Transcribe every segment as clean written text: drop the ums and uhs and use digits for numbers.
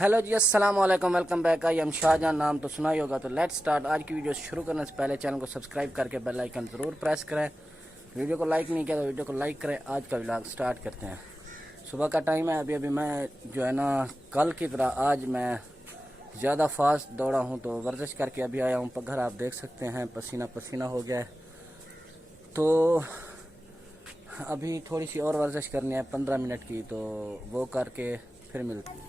Hello ji, अस्सलाम वालेकुम, welcome back. I am Shahjahan, नाम तो सुना ही होगा। तो लेट्स स्टार्ट। आज की वीडियो शुरू करने से पहले चैनल को सब्सक्राइब करके बेल आइकन ज़रूर प्रेस करें। वीडियो को लाइक नहीं किया तो वीडियो को लाइक करें। आज का व्लॉग स्टार्ट करते हैं। सुबह का टाइम है। अभी मैं जो है ना, कल की तरह आज मैं ज़्यादा फास्ट दौड़ा हूँ, तो वर्जिश करके अभी आया हूँ घर। आप देख सकते हैं पसीना पसीना हो गया है। तो अभी थोड़ी सी और वर्जिश करनी है 15 मिनट की, तो वो करके फिर मिलते हैं।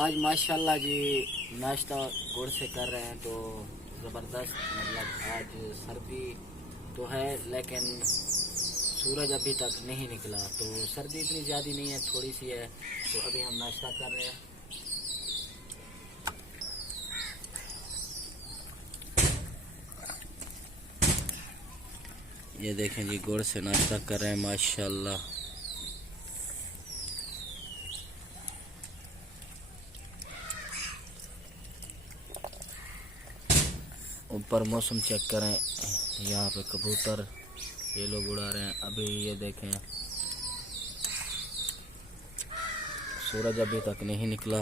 आज माशाल्लाह जी नाश्ता गुड़ से कर रहे हैं, तो ज़बरदस्त। मतलब आज सर्दी तो है, लेकिन सूरज अभी तक नहीं निकला, तो सर्दी इतनी ज़्यादा नहीं है, थोड़ी सी है। तो अभी हम नाश्ता कर रहे हैं। ये देखें जी, गुड़ से नाश्ता कर रहे हैं माशाल्लाह। ऊपर मौसम चेक करें, यहाँ पे कबूतर ये लोग उड़ा रहे हैं। अभी ये देखें सूरज अभी तक नहीं निकला।